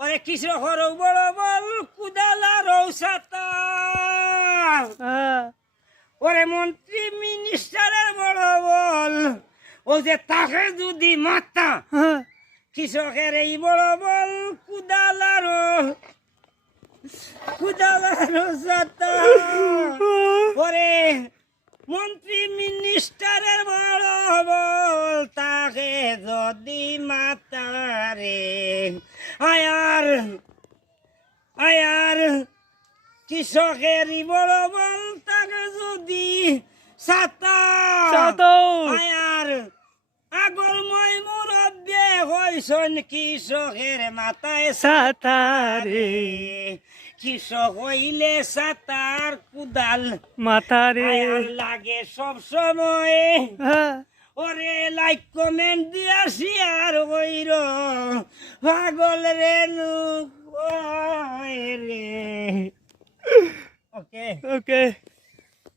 ওরে কৃষকর বড় বল কুদালা রৌসাতা ওরে মন্ত্রী মিনিস্টারের বড় বল ও যে তাকে যদি মাতা কৃষকের এই বড় বল কুদালার রৌসাতা ওরে মন্ত্রী মিনিস্টারের বড় বল তাকে যদি মাতারে আয়ার কৃষকেরই বড় বল তাকে যদি সাতা আয়ার আগরময় মুরব্বে হইছন কৃষকের মাথায় সাতারে কৃষক হইলে সাতার কুদাল মাথারে লাগে সব সময় ওরে লাইক কমেন্ট দিয়া শেয়ার হইর পাগল রে রে ওকে ওকে